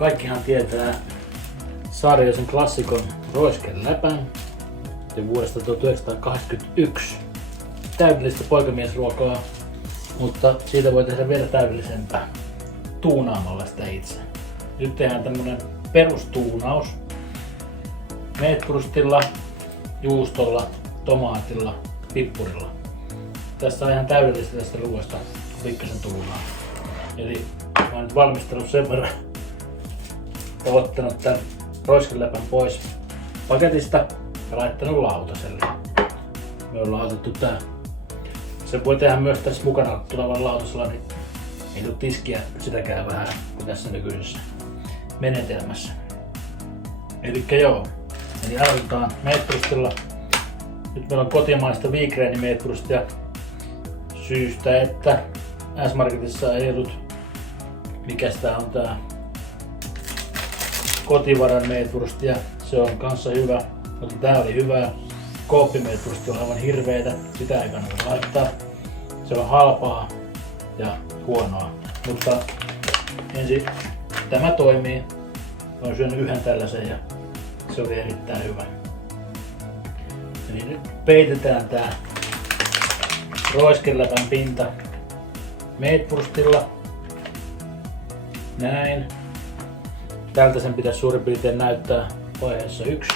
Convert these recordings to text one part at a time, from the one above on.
Kaikkihan tietää Saarioisen klassikon roiskeläpän ja vuodesta 1981. Täydellistä poikamiesruokaa, mutta siitä voi tehdä vielä täydellisempää tuunaamalla sitä itse. Nyt tehdään tämmönen perustuunaus meetbrustilla, juustolla, tomaatilla, pippurilla. Tässä on ihan täydellistä tästä ruoasta, kun pikkasen tuunaa. Eli mä oon nyt valmistanut sen verran, ottanut tän roiskeläpän pois paketista ja laittanut lautaselle. Me ollaan otettu tää. Se voi tehdä myös tässä mukana tulevan lautasella, niin ei tule tiskiä sitäkään vähän kuin tässä nykyisessä menetelmässä. Elikkä joo, eli aloitetaan meetbrustilla. Nyt meillä on kotimaista Wigrenin meetbrustia syystä, että S-Marketissa ei ollut, mikäs tää on tää Kotivaran meetbrustia. Se on kanssa hyvä, mutta tää oli hyvä. Coop-meetbrusti on aivan hirveetä, sitä ei kannata laittaa. Se on halpaa ja huonoa, mutta ensin tämä toimii. Olen syönyt yhden tällaisen ja se oli erittäin hyvä. Eli nyt peitetään tää roiskeläpän pinta meetbrustilla. Näin. Tältä sen pitäisi suurin piirtein näyttää vaiheessa 1.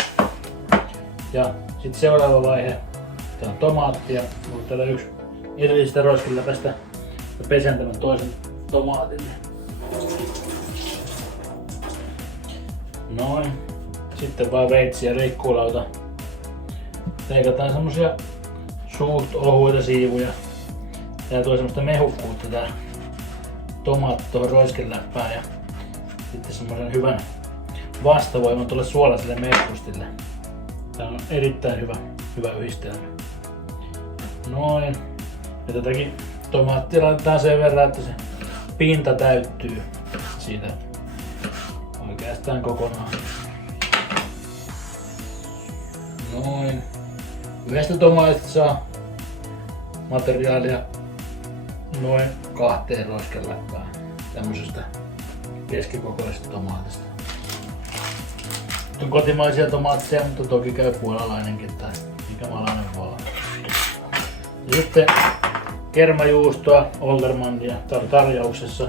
Ja sitten seuraava vaihe. Tää on tomaattia. Mulla on täällä yksi erillisestä roiskeläpästä. Ja pesen tämän toisen tomaatin. Noin. Sitten vaan veitsi ja leikkuulauta. Leikataan semmosia suht ohuita siivuja. Tää tuo semmoista mehukkuutta tää tomaatti tuohon roiskeläppään ja sitten semmosen hyvän vastavoiman tuolle suolaiselle meetbrustille. Tää on erittäin hyvä yhdistelmä. Noin. Ja tätäkin tomaattia laitetaan sen verran, että se pinta täyttyy siitä oikeastaan kokonaan. Noin. Yhdestä tomaatista saa materiaalia noin 2 roiskeläppään tämmöisestä keskikokoisesta tomaatista. Nyt on kotimaisia tomaatteja, mutta toki käy puolalainenkin tai mikä maalainen voi olla. Ja sitten kermajuustoa, Oldermannia, tää oli tarjouksessa.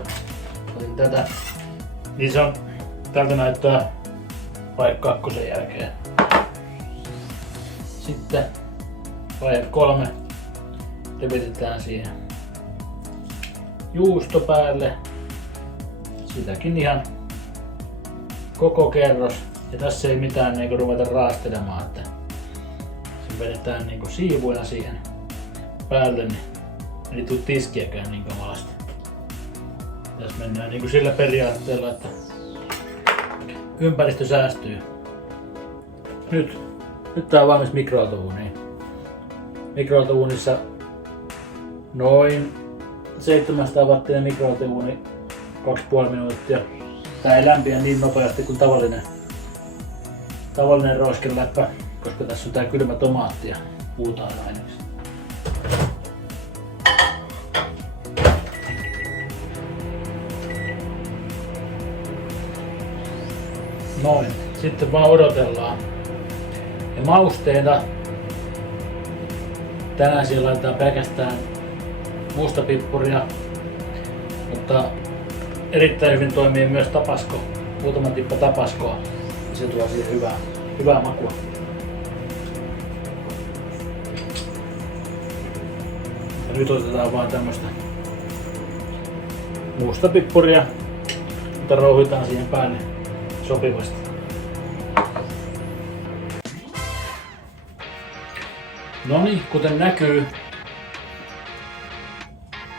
Otin tätä. Niin se on, tältä näyttää vaihe 2 jälkeen. Sitten vaihe 3 levitetään siihen juusto päälle. Sitäkin ihan koko kerros. Ja tässä ei mitään niinku ruveta raastelemaan, että se vedetään niinku siivuina siihen päälle, niin ei tule tiskiäkään niin kamalasti. Tässä mennään niinku sillä periaatteella, että ympäristö säästyy. Nyt tää on valmis mikroaaltouuniin. Mikroaaltouunissa noin 700 wattia mikroaaltouuni 2,5 minuuttia. Tää ei lämpiä niin nopeasti kuin tavallinen roiskeläppä, koska tässä on tää kylmä tomaatti ja puuta-aineeksi. Noin, sitten vaan odotellaan. Ja mausteita tänään siellä laitetaan pelkästään mustapippuria, mutta erittäin hyvin toimii myös tapasko, muutama tippa tapaskoa. Ja se tuo siihen hyvää makua. Ja nyt otetaan vaan tämmöstä mustapippuria, mutta rouhitaan siihen päälle sopivasti. Noniin, kuten näkyy,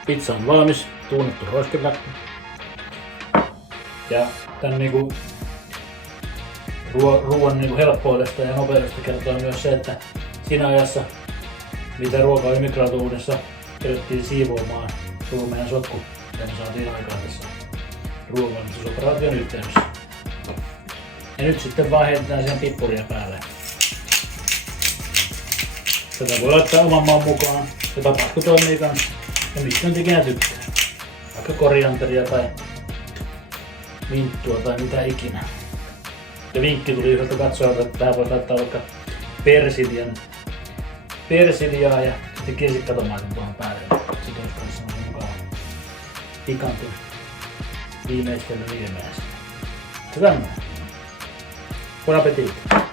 pizza on valmis, tuunattu roiskeläppä. Ja tän niinku ruoan niinku helppoudesta ja nopeudesta kertoo myös se, että siinä ajassa, mitä ruoka oli mikroaaltouunissa, kerättiin siivoamaan koko meidän sotku, mitä me saatiin aikaan tässä ruoanvalmistusoperaation yhteydessä. Ja nyt sitten vaan heitetään siihen pippuria päälle. Tätä voi laittaa oman maun mukaan, ja tapasko toimii kans, ja mistä nyt ikinä tykkää. Vaikka korianteria tai minttua tai mitä ikinä. Ja vinkki tuli yhdeltä katsojalta, että tää voi laittaa vaikka persiliaa ja sitten kirsikkatomaatin tuohon päälle. Sitten olisi myös semmoinen mukava pikantin viimeistely ilmeisesti. Se tämmönen. Bon appétit!